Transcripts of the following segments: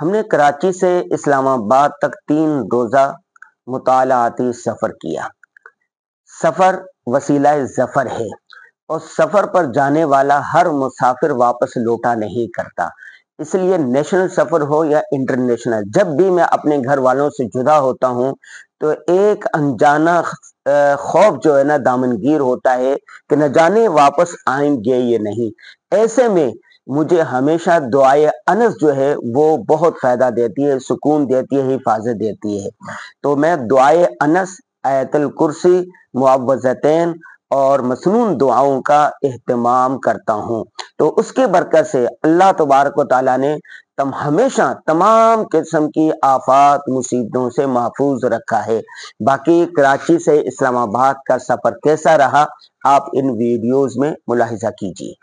हमने कराची से इस्लामाबाद तक 3 रोज़ा मुतालाती सफ़र किया। सफ़र वसीला ज़फ़र है और सफ़र पर जाने वाला हर मुसाफिर वापस लौटा नहीं करता। इसलिए नेशनल सफ़र हो या इंटरनेशनल, जब भी मैं अपने घर वालों से जुदा होता हूँ, तो एक अनजाना खौफ जो है ना दामनगीर होता है कि न जाने वापस आएँगे या नहीं। ऐसे में मुझे हमेशा दुआए अनस जो है वो बहुत फ़ायदा देती है, सुकून देती है, हिफ़ाज़त देती है। तो मैं दुआए अनस, आयतुल कुर्सी, मुअव्वज़तैन और मसनून दुआओं का एहतमाम करता हूँ। तो उसकी बरकत से अल्लाह तबारक व तआला ने हमेशा तमाम किस्म की आफात, मुसीबतों से महफूज रखा है। बाकी कराची से इस्लामाबाद का सफ़र कैसा रहा, आप इन वीडियोज़ में मुलाहिज़ा कीजिए।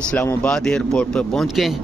इस्लामाबाद एयरपोर्ट पर पहुंच गए।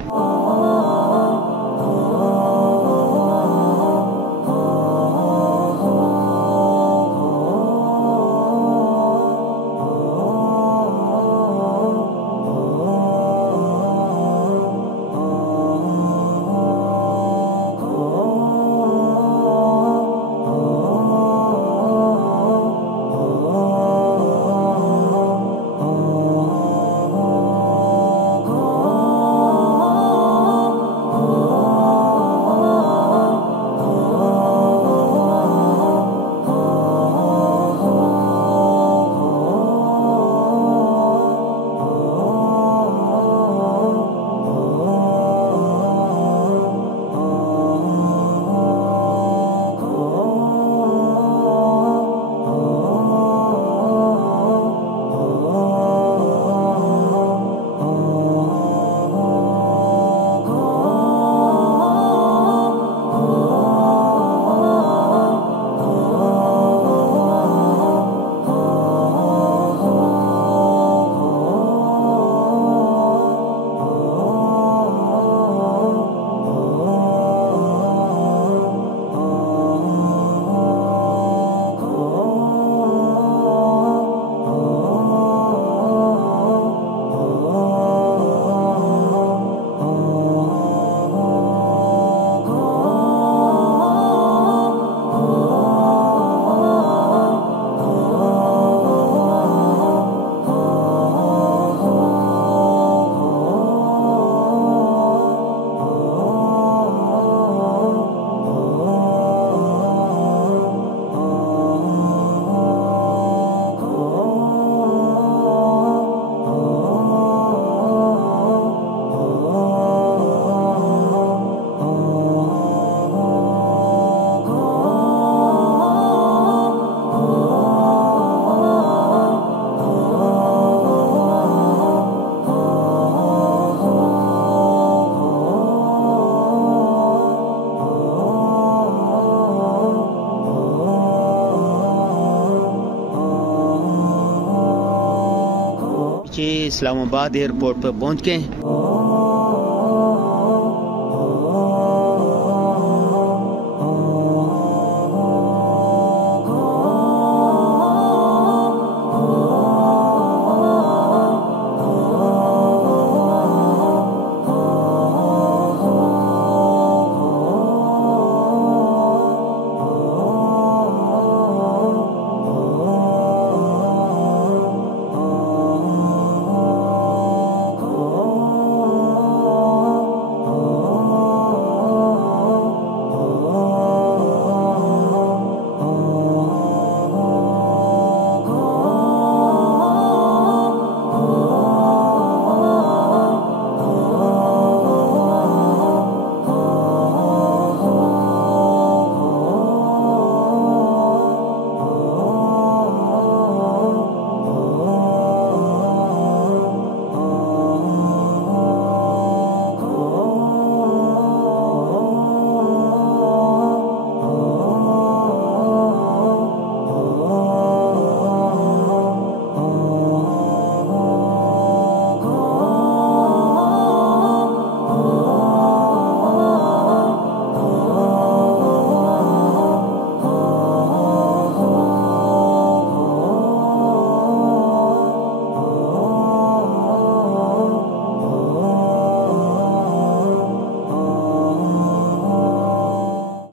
इस्लामाबाद एयरपोर्ट पर पहुंच गए।